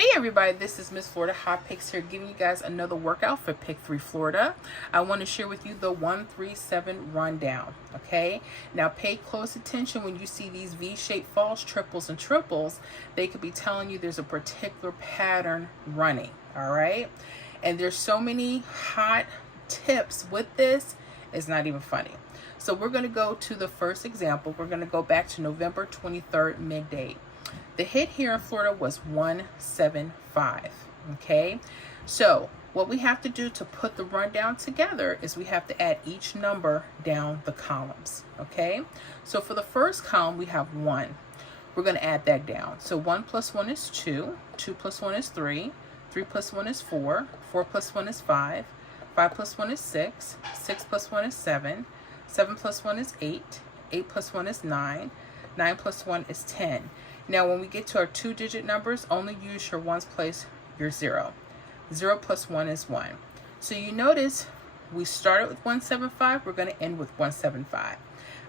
Hey everybody, this is Miss Florida Hot Picks here, giving you guys another workout for Pick 3 Florida. I want to share with you the 1-3-7 rundown, okay? Now pay close attention when you see these V-shaped falls, triples, and triples. They could be telling you there's a particular pattern running, all right? And there's so many hot tips with this, it's not even funny. So we're going to go to the first example. We're going to go back to November 23rd midday. The hit here in Florida was 175, okay? So what we have to do to put the rundown together is we have to add each number down the columns, okay? So for the first column, we have 1. We're going to add that down. So 1 plus 1 is 2, 2 plus 1 is 3, 3 plus 1 is 4, 4 plus 1 is 5, 5 plus 1 is 6, 6 plus 1 is 7, 7 plus 1 is 8, 8 plus 1 is 9, 9 plus 1 is 10. Now, when we get to our 2-digit numbers, only use your ones place your 0. 0 plus 1 is 1. So you notice we started with 175. We're going to end with 175.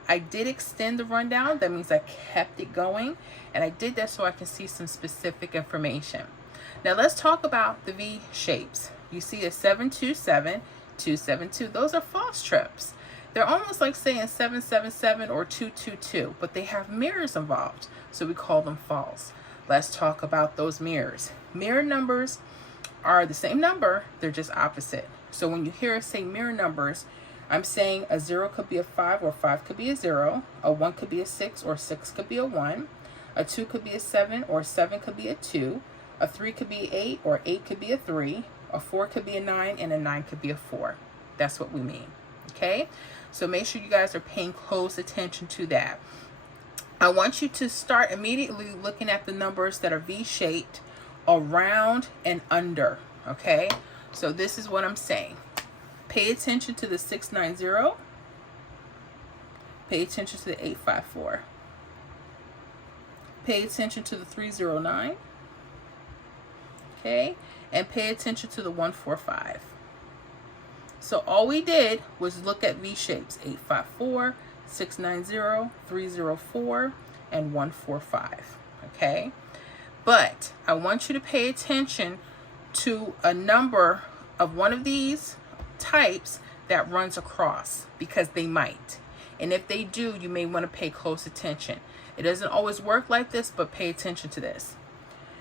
I did extend the rundown. That means I kept it going. And I did that so I can see some specific information. Now, let's talk about the V shapes. You see a 727, 272. Those are false trips. They're almost like saying 777 or 222, but they have mirrors involved, so we call them false. Let's talk about those mirrors. Mirror numbers are the same number, they're just opposite. So when you hear us say mirror numbers, I'm saying a 0 could be a 5 or 5 could be a 0, a 1 could be a 6 or 6 could be a 1, a 2 could be a 7 or 7 could be a 2, a 3 could be 8 or 8 could be a 3, a 4 could be a 9, and a 9 could be a 4. That's what we mean, okay? So make sure you guys are paying close attention to that. I want you to start immediately looking at the numbers that are V-shaped around and under, okay? So this is what I'm saying. Pay attention to the 690. Pay attention to the 854. Pay attention to the 309. Okay? And pay attention to the 145. So all we did was look at V shapes, 854, 690, 304, and 145, okay? But I want you to pay attention to a number of one of these types that runs across, because they might. And if they do, you may want to pay close attention. It doesn't always work like this, but pay attention to this.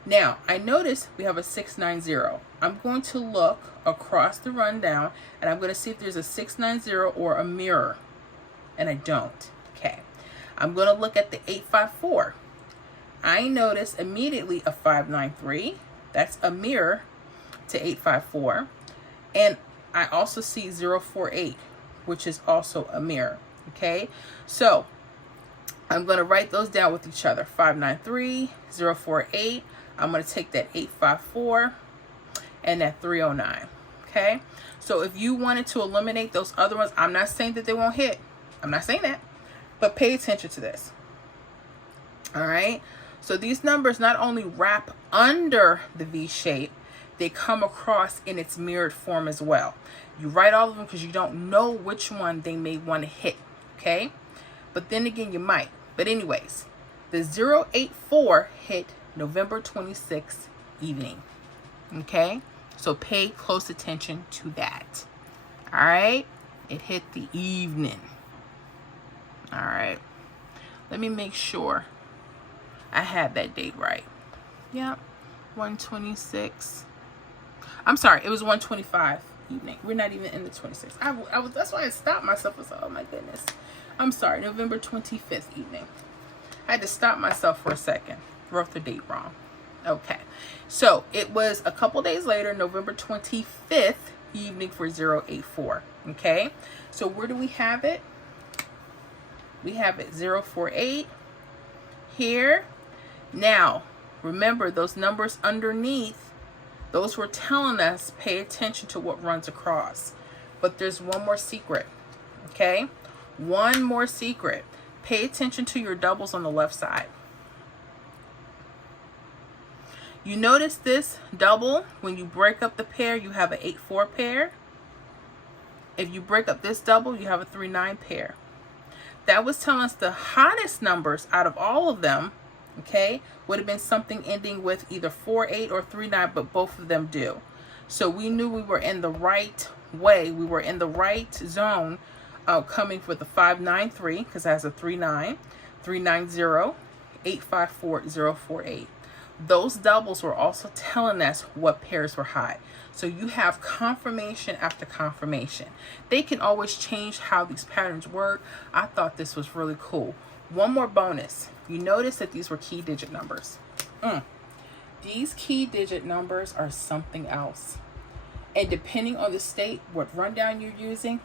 Now, I notice we have a 690. I'm going to look across the rundown, and I'm going to see if there's a 690 or a mirror. And I don't. Okay. I'm going to look at the 854. I notice immediately a 593. That's a mirror to 854. And I also see 048, which is also a mirror. Okay. So I'm going to write those down with each other. 593, 048. I'm going to take that 854 and that 309, okay? So if you wanted to eliminate those other ones, I'm not saying that they won't hit. I'm not saying that, but pay attention to this, all right? So these numbers not only wrap under the V shape, they come across in its mirrored form as well. You write all of them because you don't know which one they may want to hit, okay? But then again, you might. But anyways, the 084 hit November 26th evening, okay? So pay close attention to that, all right? It hit the evening, all right? Let me make sure I had that date right. Yep, 126. I'm sorry, it was 125 evening. We're not even in the 26th. I was, that's why I stopped myself. I was like, oh my goodness. I'm sorry, November 25th evening. I had to stop myself for a second. Wrote the date wrong. Okay, so it was a couple days later, November 25th evening for 084. Okay, so where do we have it? We have it 048 here. Now remember, those numbers underneath, those were telling us pay attention to what runs across. But there's one more secret. Okay, one more secret. Pay attention to your doubles on the left side. You notice this double, when you break up the pair, you have an 8-4 pair. If you break up this double, you have a 3-9 pair. That was telling us the hottest numbers out of all of them Okay, would have been something ending with either 48 or 39, but both of them do. So we knew we were in the right way. We were in the right zone, coming with the 593 because it has a 39, 390, 854048. Those doubles were also telling us what pairs were high. So you have confirmation after confirmation. They can always change how these patterns work. I thought this was really cool. One more bonus. You notice that these were key digit numbers. These key digit numbers are something else. And depending on the state, what rundown you're using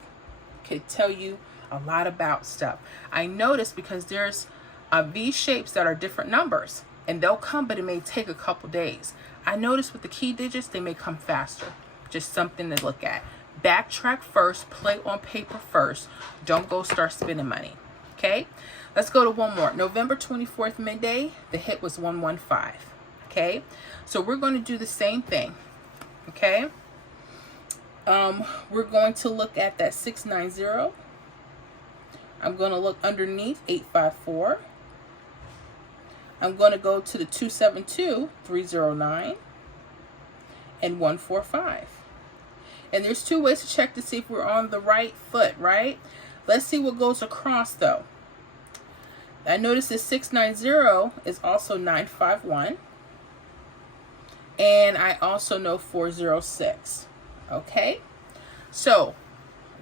could tell you a lot about stuff. I noticed because there's V shapes that are different numbers, and they'll come, but it may take a couple days. I noticed with the key digits, they may come faster. Just something to look at. Backtrack first, play on paper first. Don't go start spending money. Okay, let's go to one more. November 24th midday, the hit was 115. Okay, so we're going to do the same thing. Okay, we're going to look at that 690. I'm going to look underneath 854. I'm going to go to the 272, 309, and 145. And there's two ways to check to see if we're on the right foot, right? Let's see what goes across though. I notice this 690 is also 951. And I also know 406. Okay? So,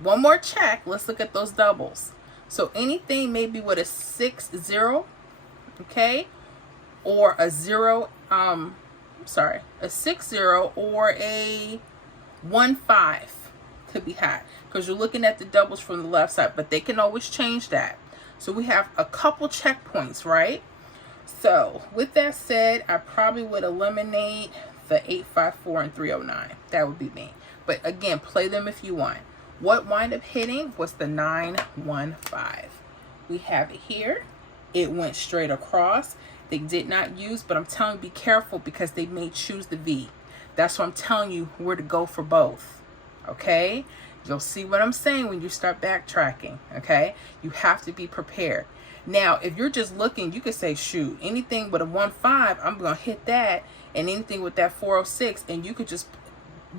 one more check. Let's look at those doubles. So anything maybe with a 60, okay? Or a 0, a 60 or a 15 could be high. Because you're looking at the doubles from the left side, but they can always change that. So we have a couple checkpoints, right? So with that said, I probably would eliminate the 854 and 309. That would be me. But again, play them if you want. What wound up hitting was the 915. We have it here. It went straight across. They did not use, but I'm telling you, be careful because they may choose the V. That's why I'm telling you where to go for both. Okay? You'll see what I'm saying when you start backtracking. Okay? You have to be prepared. Now, if you're just looking, you could say, shoot, anything with a 15, I'm going to hit that, and anything with that 406, and you could just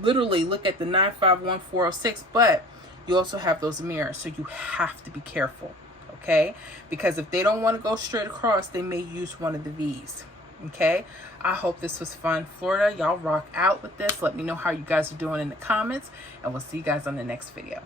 literally look at the 951, 406, but you also have those mirrors, so you have to be careful, okay? Because if they don't want to go straight across, they may use one of the V's, okay? I hope this was fun. Florida, y'all rock out with this. Let me know how you guys are doing in the comments, and we'll see you guys on the next video.